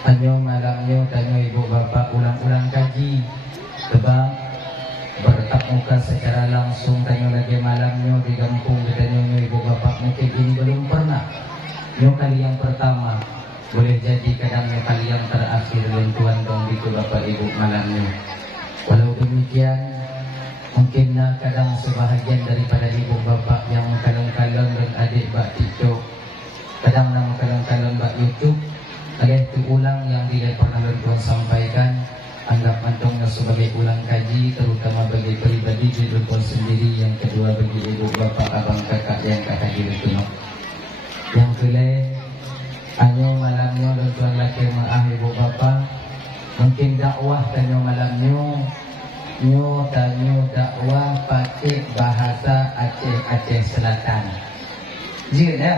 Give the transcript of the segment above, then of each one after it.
Anyo malamnya tanyo ibu bapak ulang-ulang kaji tebak bertatap muka secara langsung tanyo lagi malamnya di kampung tanyo ibu bapak mungkin ini belum pernah. Nyo kali yang pertama boleh jadi kadangnya kali yang terakhir lentuan dong itu bapak ibu malamnya. Walau demikian mungkin kadang sebahagian daripada ibu bapak yang kalong-kalong dan adik Mbak Tito, kadang nama kalong-kalong Mbak YouTube, ada itu ulang yang tidak pernah Tuhan sampaikan, anggap mantongnya sebagai ulang kaji, terutama bagi pribadi diri Tuhan sendiri, yang kedua bagi ibu bapak, abang kakak yang kakak diri Tuhan. Yang kelima, anyo malamnya dan Tuhan laki maaf ibu bapak, mungkin dakwah tanyo malamnya nyo dakwah pakai bahasa Aceh Selatan. Jika ya,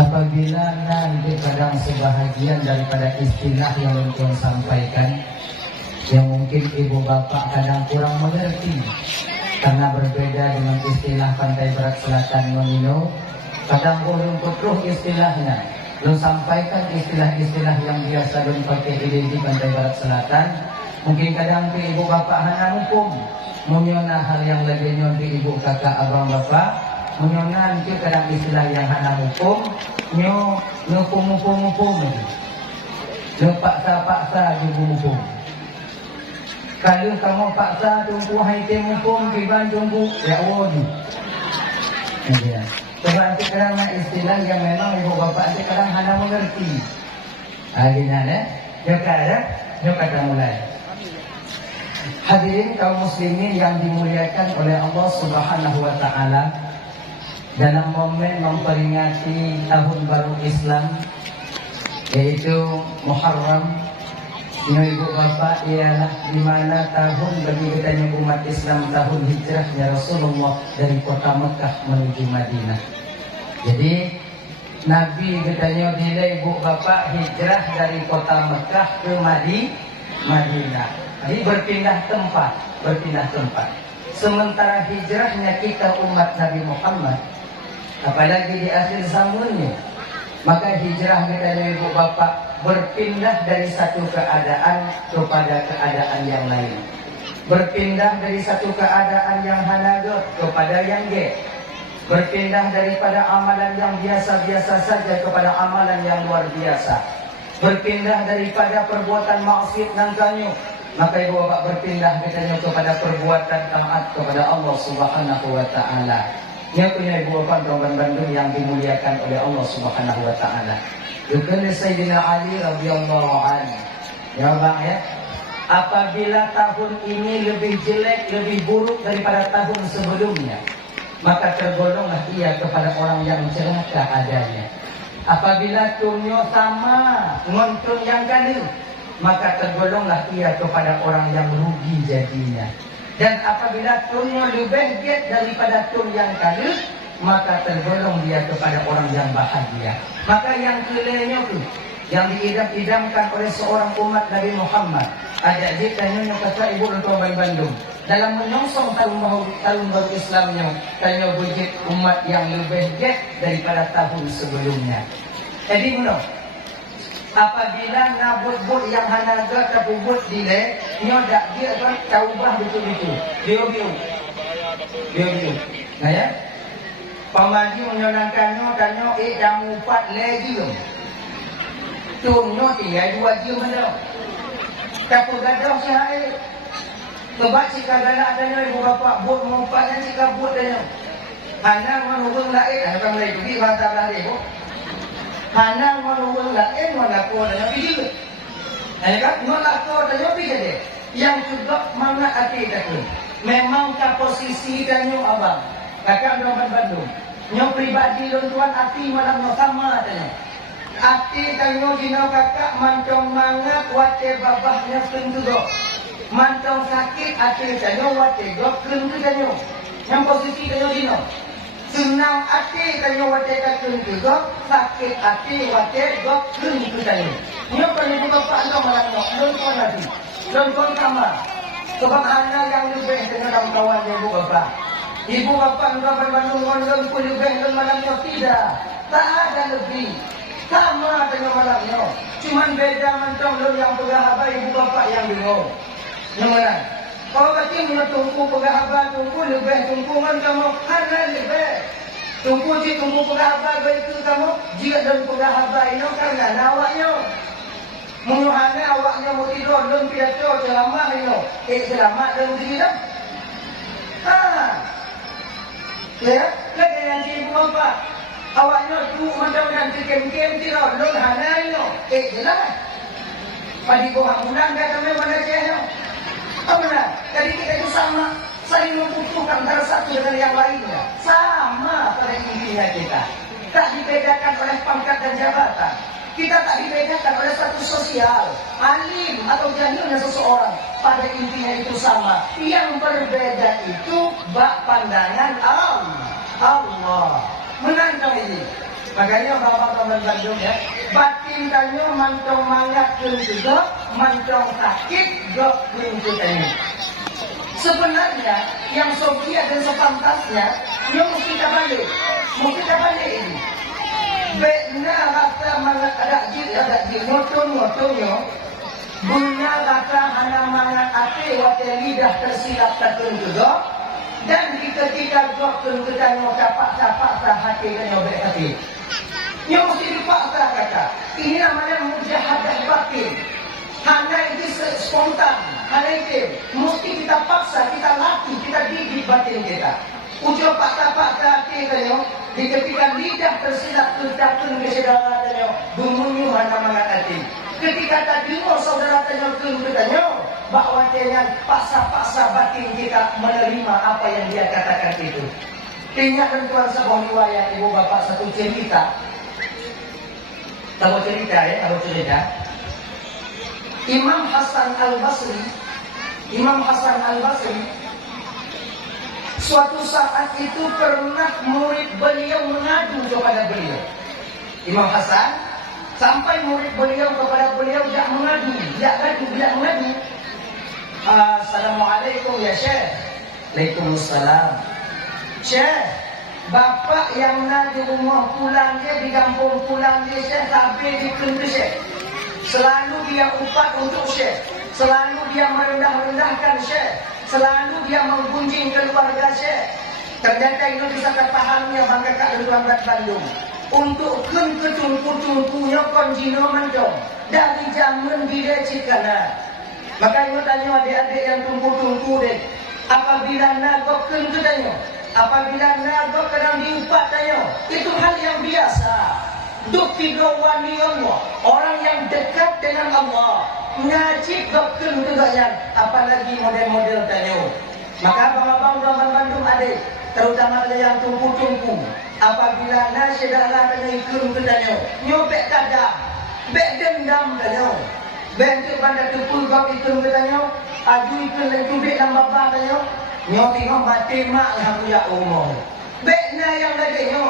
apabila nanti kadang sebahagian daripada istilah yang Tuhan sampaikan yang mungkin ibu bapak kadang kurang mengerti karena berbeda dengan istilah Pantai Barat Selatan Nonino, kadang ulun kutruh istilahnya. Lu sampaikan istilah-istilah yang biasa lu pakai di Pantai Barat Selatan. Mungkin kadang ke ibu bapak hana hukum menyona hal yang lagi nyon di ibu kakak abang bapak menyona nanti kadang istilah yang hana hukum nyo hukum nyo paksa hukum. Kalau kamu paksa tunggu haitim hukum kiban tunggu ya wodi. Ya. Sebab kerana istilah yang memang ibu bapak nanti kadang hana mengerti. Gimana? Jom kata mulai. Hadirin kaum muslimin yang dimuliakan oleh Allah Subhanahu wa taala, dalam momen memperingati tahun baru Islam yaitu Muharram, ibu bapak, ialah di mana tahun bagi kita umat Islam, tahun hijrahnya Rasulullah dari kota Mekah menuju Madinah. Jadi Nabi katanya nilai ibu bapak hijrah dari kota Mekah ke Madinah. Jadi berpindah tempat. Sementara hijrahnya kita umat Nabi Muhammad, apalagi di akhir zamannya, maka hijrah katanya ibu bapak berpindah dari satu keadaan kepada keadaan yang lain. Berpindah dari satu keadaan yang hanagot kepada yang ge. Berpindah daripada amalan yang biasa-biasa saja kepada amalan yang luar biasa. Berpindah daripada perbuatan maksiat nangkanyo, maka ibu bapak berpindah katanya kepada perbuatan taat kepada Allah Subhanahu wa taala. Yang punya ibu bapak Rombongan Bandung yang dimuliakan oleh Allah Subhanahu wa taala. Juga Sayyidina Ali radhiyallahu anhu. Ya bang ya. Apabila tahun ini lebih jelek, lebih buruk daripada tahun sebelumnya, maka tergolonglah ia kepada orang yang celaka adanya. Apabila tunyo sama ngontun yang kali, maka tergolonglah ia kepada orang yang rugi jadinya. Dan apabila tunyo lebih get daripada tun yang kali, maka tergolong dia kepada orang yang bahagia. Maka yang kelenya tu yang diidam-idamkan oleh seorang umat Nabi Muhammad, ada ditanya kata ibu Rombongan Bandung, dalam menyongsong tahun baru Islamnya, tanya bujit umat yang lebih get daripada tahun sebelumnya. Jadi menurut apabila nabut-but yang hanaga terpubut dile, nyodak dia akan taubah betul-betul. Bio-bio. Nah ya, pemandi menyonangkannya tanya dah 4 lagi loh. Tunyo tinggal 2 jam dah. Tak gaduh sehari. Sebab jika galak tanya ibu bapak buat mempatnya jika buat tanya. Hana menurun lain, bukan mulai pergi bahasa Belanda ibu. Hana menurun lain, mengaku tanya pergi. Kan? Mengaku tanya pergi dia. Yang juga mana hati takut. Memang ke posisi tanya abang. Kakak Rombongan Bandung. Yang pribadi tuan hati malam sama tanya. Hati tanya dino kakak mantong mangat wate babahnya pentudo. Mantong sakit hati tanya wate gok kentu tanya. Yang posisi tanya dino. Senang hati tanya wate kentu gok, sakit hati wate gok kentu tanya. Nyo perlu bapak ndo malam no, nonton lagi. Nonton sama. Sebab anak yang lebih dengan dalam kawan ibu bapak. Ibu bapak Rombongan Bandung nonton pun lebih dengan malamnya tidak. Tak ada lebih. Sama dengan malamnya. Cuman beda mentong lo yang pegahaba ibu bapak yang bingung. Nyaman. Kalau kata menunggu pegahaba tunggu lebih tunggungan kamu karena lebih. Tunggu pegahaba baik itu kamu jika dan pegahaba ini karena awaknya. Menguhana awaknya mau tidur dan pidato ceramah ini. Ceramah dan tidak. Ya, lagi yang ibu bapak. Awaknya tu macam nanti kem-kem tidur dan hana ini. Jelas. Padi buah bulan kata memang aja. Apa benar? Jadi kita itu sama. Saling membutuhkan antara satu dengan yang lainnya. Sama pada intinya kita. Tak dibedakan oleh pangkat dan jabatan. Kita tak dibedakan oleh status sosial, alim atau jahilnya seseorang. Pada intinya itu sama. Yang berbeda itu bak pandangan Allah. Menantang ini. Makanya bapak-bapak Bandung ya, batin tanyo mantong mangat juga, mantong sakit gak kunjut ini. Sebenarnya yang Soviet dan sepantasnya, dia mesti kita balik ini. Benar kata mangat ada jid motor-motornya, benar kata hanya mangat ate wakil lidah tersilap terkun juga, dan ketika gak kunjutan mau capak-capak hati dan nyobek hati. Yang mesti dipaksa kata. Ini namanya mujahadah batin. Hanya itu spontan. Hanya itu. Mesti kita paksa, kita latih, kita didik batin kita. Ujo paksa hati kanyo. Di ketika lidah tersilap tertakun ke saudara kanyo. Bumunyu hanya mengatati. Ketika tadi saudara kanyo kanyo. Bahwa dengan paksa-paksa batin kita menerima apa yang dia katakan itu. Ingat tentuan sebuah riwayat ibu bapak satu cerita. Tahu cerita ya, tahu cerita. Imam Hasan Al-Basri suatu saat itu pernah murid beliau mengadu kepada beliau. Imam Hasan sampai murid beliau kepada beliau tidak mengadu. Assalamualaikum ya Syekh. Waalaikumsalam. Syekh, bapak yang nak di rumah pulang dia, di kampung pulang dia, Syekh, habis dikentu Syekh. Selalu dia upat untuk Syekh. Selalu dia merendah-rendahkan Syekh. Selalu dia menggunjing keluarga Syekh. Ternyata ini bisa terpahamnya bangga kat Luang Bandung. Untuk ketungku-tungkunya konjino mendong. Dari zaman dia cikana. Maka ini tanya adik-adik yang tungku-tungku deh. Apabila nagok kentu tanya. Apabila nagok kadang diupat tanya. Itu hal yang biasa. Duk tiga wali Allah. Orang yang dekat dengan Allah. Ngajib gok kentu tanya. Apalagi model-model tanya. Maka abang-abang Bandung adik. Terutama yang tungku-tungku. Apabila nasyidahlah tanya ikut tanya. Nyobek kadang. Bek dendam tanya. Bentuk pada tepul kau ikut tanya. Aju ikut dan cubik dan bapak tanya. Nyo tengok batin mak yang punya umur. Bekna yang lainnya.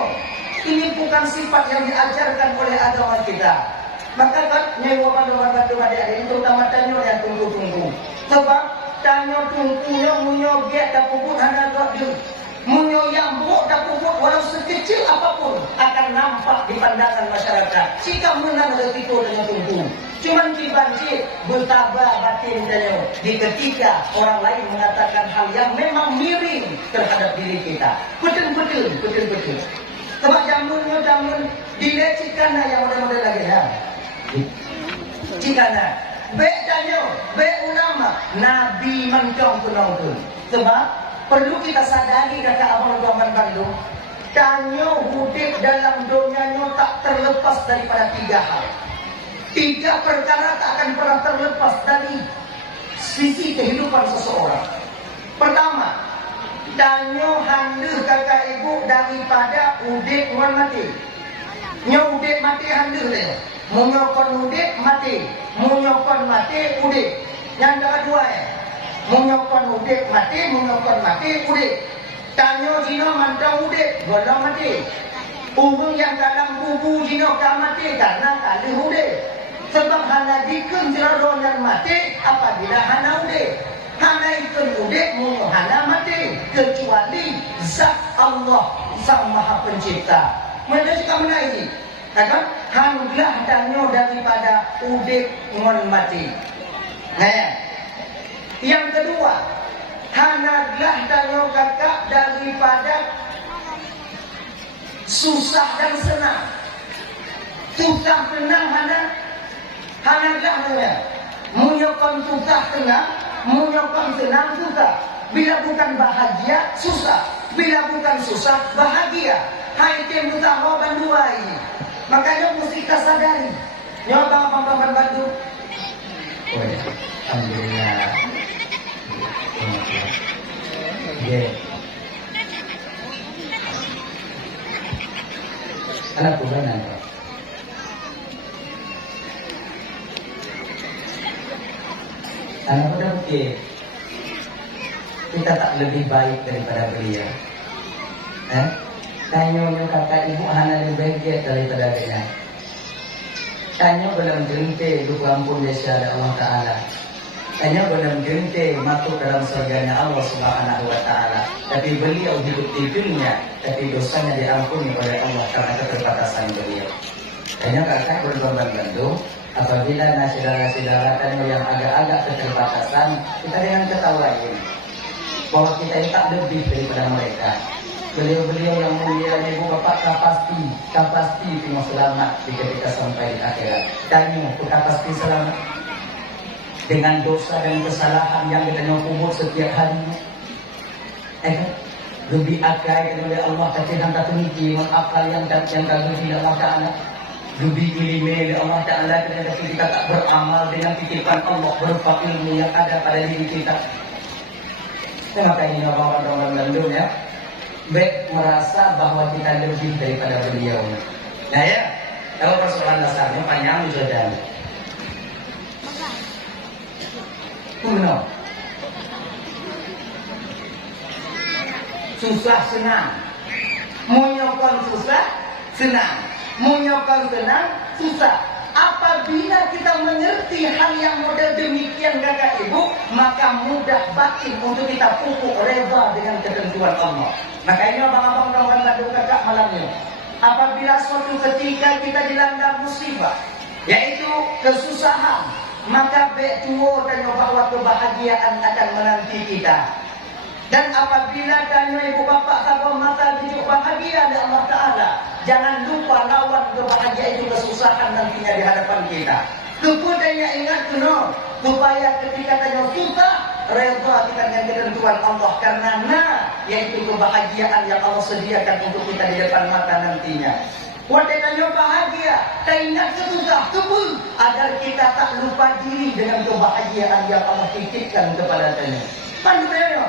Ini bukan sifat yang diajarkan oleh agama kita. Maka kan nyewa pada adik-adik itu terutama tanya yang tunggu-tunggu. Sebab tanya tunggunya munyoget dan puput hanya tak dia. Munyo yang buruk dan puput walau sekecil apapun akan nampak di pandangan masyarakat. Jika menang resiko dengan tunggu. Cuman dibanci bertabah batin tanya di ketika orang lain mengatakan hal yang memang miring terhadap diri kita. Betul. Sebab jamun dilecikan yang model-model lagi ya. Cikana. Baik tanya, baik ulama, Nabi mencong penonton. Sebab perlu kita sadari kata Abang Tuan Bandung, tanya hidup dalam dunianya tak terlepas daripada tiga hal. Tiga perkara tak akan pernah terlepas dari sisi kehidupan seseorang. Pertama, tanya handeh kakak ibu daripada udip mati. Nyo udip mati handeh dia. Munyokon udip mati. Munyokon mati udip. Yang kedua munyokon udip mati, udip. Tanya jino mantau udip, golong mati. Ubung yang dalam bubu jino ka mati karena kali udip. Sebab hana dikun jeladon yang mati apabila hana udip. Hana ikun udip munyo hana mati. Kecuali zat Allah Sang Maha Pencipta. Mereka suka menaiki. Kan? Hanuglah danyo daripada udip ngon mati. Nah, yang kedua, hanaglah danyo kakak daripada susah dan senang. Susah senang hanaglah danyo. Menyokong susah senang, menyokong senang susah. Bila bukan bahagia, susah. Bila bukan susah, bahagia. Hai tim utama bandua ini. Makanya mesti kita sadari. Nyoba abang-abang bantu. Oh ya, alhamdulillah. Ya. Anak bukan. Anak udah oke. Kita tak lebih baik daripada beliau. Tanya kata ibu hana lebih baik daripada dia. Tanya belum jente lupa ampun desa Allah Ta'ala. Tanya belum jente masuk dalam surganya Allah Subhanahu Wa Ta'ala. Tapi beliau hidup di dunia, tapi dosanya diampuni oleh Allah karena keterbatasan beliau. Tanya kakak berkorban bantu. Apabila saudara-saudara tanya yang agak-agak keterbatasan, kita dengan ketawa ini bahwa kita ini tak lebih daripada mereka. Beliau-beliau yang mulia ibu bapak kapasti semua selamat jika kita sampai di akhirat. Tanya, kita pasti selamat dengan dosa dan kesalahan yang kita kubur setiap harinya. Lebih akai oleh Allah kata kata niki akal yang kagum tidak Allah Taala. Lebih ilmu oleh Allah Taala ketika kita tak beramal dengan titipan Allah berupa ilmu yang ada pada diri kita. Maka ini orang-orang Bandung ya. Baik merasa bahwa kita lebih daripada beliau. Nah ya, kalau persoalan dasarnya panjang sudah. Benar. Susah senang. Menyokong susah senang. Menyokong senang susah. Apabila kita mengerti hal yang model demikian kakak ibu, maka mudah batin untuk kita pupuk reda dengan ketentuan Allah. Makanya abang-abang kawan lagu kakak malamnya, apabila suatu ketika kita dilanda musibah, yaitu kesusahan, maka betuo dan bahwa kebahagiaan akan menanti kita. Dan apabila tanya ibu bapak kalau mata tujuh bahagia dari Allah Ta'ala, jangan lupa lawan kebahagiaan itu kesusahan nantinya di hadapan kita. Kemudian ingat supaya ketika tanya susah, rela kita dengan ketentuan Allah karena yaitu kebahagiaan yang Allah sediakan untuk kita di depan mata nantinya. Wadahnya bahagia, tak ingat sesusah tubuh agar kita tak lupa diri dengan kebahagiaan yang Allah titipkan kepada kita. Panduannya,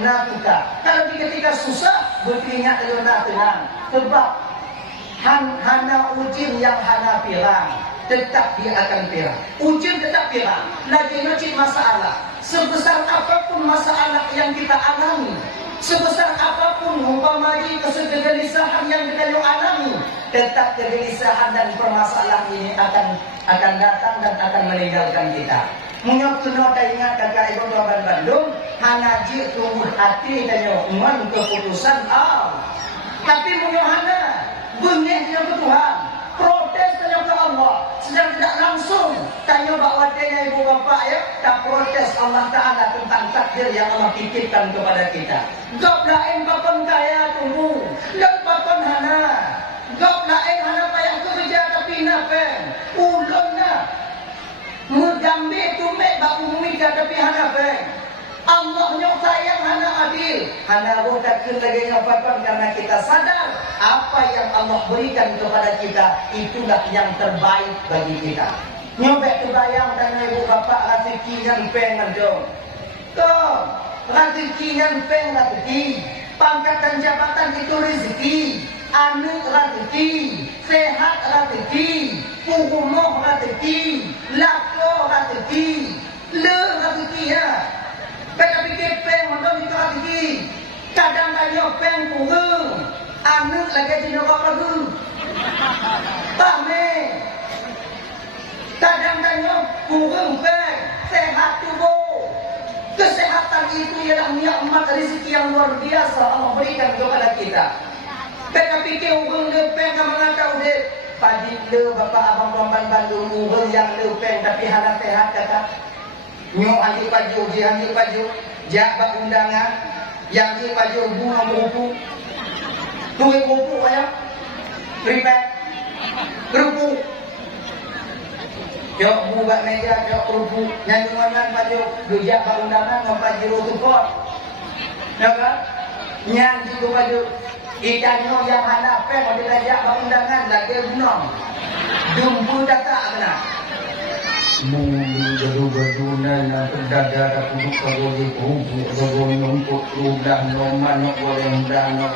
kita. Kalau di ketika susah, berkeringat tenang. Sebab hana ujin yang hana pirang, tetap dia akan pirang. Ujin tetap pirang. Lagi ngecik masalah. Sebesar apapun masalah yang kita alami, sebesar apapun umpamanya kegelisahan yang kita alami, tetap kegelisahan dan permasalahan ini akan datang dan akan meninggalkan kita. Munyok tuno ingat kakak ibu kawan Bandung, hanaji tunggu hati dan nyoman keputusan tapi munyok hana bengihnya ke Tuhan, protes tanya ke Allah, sedang tidak langsung tanya bahwa dia ibu bapak ya, tak protes Allah Ta'ala tentang takdir yang Allah titipkan kepada kita. Gap lain bapak kaya tunggu, dan bapak hana, gap lain hana payah kerja tapi napen, ulunnya Mugambi tumek bak umumika tapi hana peng. Allah nyok sayang hana adil. Hana bukan lagi nyopakan karena kita sadar apa yang Allah berikan kepada kita itulah yang terbaik bagi kita. Nyobek kebayang dan ibu bapak rezeki yang peng dong. Tuh, rezeki yang peng rezeki. Pangkatan jabatan itu rezeki. Anu rezeki, sehat rezeki, umuh rezeki, lako rezeki, le rezeki ya. Kita pikir peng untuk itu rezeki. Kadang-kadang peng kurang, anu lagi jenuh lagi. Pahme. Kadang-kadang kurang peng, sehat tubuh. Kesehatan itu ialah nikmat rezeki yang luar biasa Allah berikan kepada kita. Peka pikir urang lepeng ka mengatakan deh. Padi le bapak abang perempuan Bandung urang yang lepeng tapi hana sehat kata. Nyo anjing baju, dia anjing baju, jak bak undangan, yang anjing baju bunga buku, tuai buku ayam, pribad, kerupuk, jok buka meja, jok kerupuk, nyanyi ngonan baju, dujak bak undangan, ngompaji rotu pot, ya kan? Nyanyi tu baju, ikannya yang hana pen, mau diajak bak undangan, lagi gunung, jumpu datang kena. Mungkin gaduh-gadunan na pagdaga na pudok kagogi-pugi gagoy-numpot ludah no manok goreng dano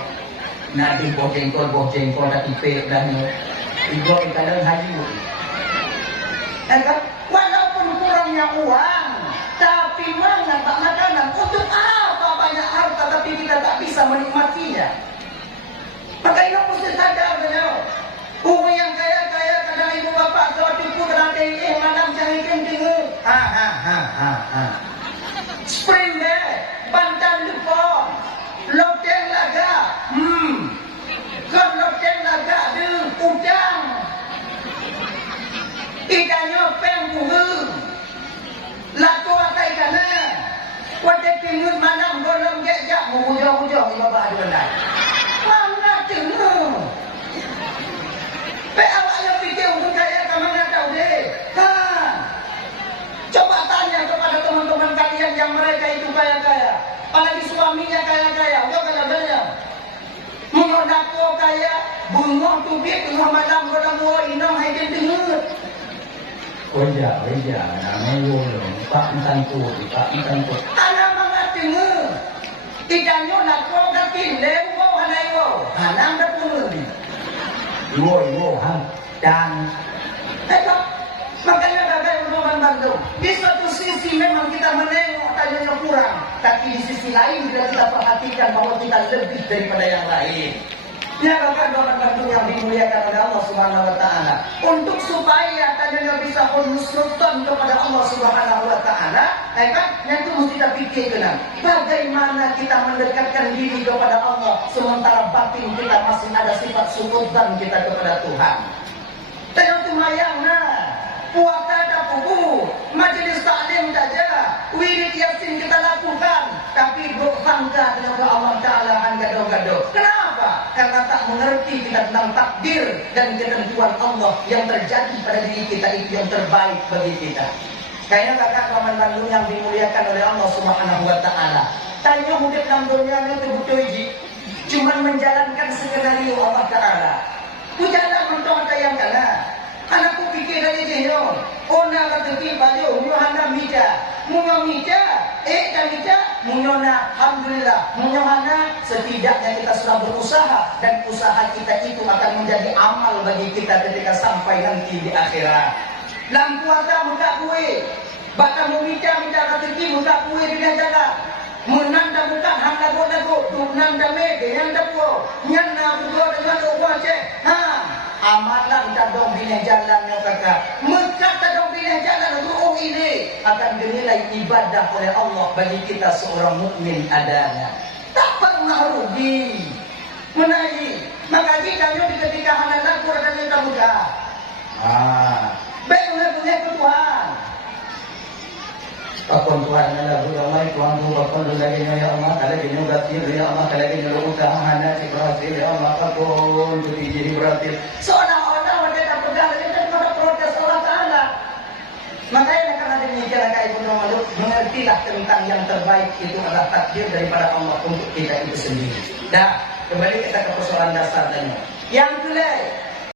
nadi bojengkol na tipe dano igo ikalang hayu kan walaupun kurangnya uang tapi mana tak makanan untuk apa banyak harta tapi kita tak bisa menikmatinya maka ini mesti sadar benar. Buku yang kaya-kaya kadang ibu bapak kalau tipu teratai madam jangan kenting spring bed bantan depon loteng laga kan loteng laga deng udang ikannya pengbuhu laku atai kana wadai pingut madam golong gejak mengujung-ujung ibu bapak ada benar mana tengah awaknya fikir untuk kaya ke mana tahu deh. Coba tanya kepada teman-teman kalian yang mereka itu kaya-kaya. Apalagi suaminya kaya-kaya. Udah kaya-kaya. Mengodako kaya. Bunga tubik. Bunga madam. Kodam wa inam. Haikin dengar. Oja. Namanya yolong. Pak entanku. Anak mangat dengar. Ikannya lako katin. Lewo hanai wo. Hanam dah pun. Wo dan makanya gagal hubungan Bandung. Di suatu sisi memang kita menengok tadinya kurang, tapi di sisi lain kita perhatikan bahwa kita lebih daripada yang lain. Ya gagal hubungan Bandung yang dimuliakan oleh Allah Subhanahu Wa Taala. Untuk supaya tadinya bisa husnuzon kepada Allah Subhanahu Wa Taala, kan? Yang itu mesti kita pikirkan. Bagaimana kita mendekatkan diri kepada Allah sementara batin kita masih ada sifat suudzon kita kepada Tuhan. Tengok tu mayang puasa ada buku, majelis taklim saja, wirid yasin kita lakukan, tapi bersangka dengan Allah Taala hanya gaduh-gaduh. Kenapa? Karena tak mengerti kita tentang takdir dan ketentuan Allah yang terjadi pada diri kita itu yang terbaik bagi kita. Kayaknya kakak Paman Bandung yang dimuliakan oleh Allah Subhanahu Wa Taala. Tanya hidup dalam dunia itu betul ji, cuma menjalankan skenario Allah Taala. Pujalah mentong yang kala. Anakku pikir dari jeno. Ona kata ti baju, muyohana mija. Munyo mija, dan mija, munyona alhamdulillah. Munyohana setidaknya kita sudah berusaha dan usaha kita itu akan menjadi amal bagi kita ketika sampai nanti di akhirat. Lam puasa muka kue. Bata mumija minta kata ti muka kue di jalan. Menanda bukan handa godago, tunanda mege yang dapo. Nyana bugo dengan owace. Amalan tadong bina jalannya kakak. Mekat tadong bina jalan ruh ini akan dinilai ibadah oleh Allah bagi kita seorang mukmin adanya. Tak pernah rugi. Menaiki. Maka kita di ketika hana laku dan kita buka. Baik punya Tuhan. Pakon Tuhan adalah ramai Tuhan tu pakon lagi ya Allah kalau gini berarti ya Allah kalau gini usaha hana si berarti ya Allah pakon jadi berarti seolah-olah mereka pegang itu pada protes Allah Taala. Makanya karena demikian kayak Ibnu Malu mengertilah tentang yang terbaik itu adalah takdir daripada Allah untuk kita itu sendiri. Nah, kembali kita ke persoalan dasar tadi. Yang kedua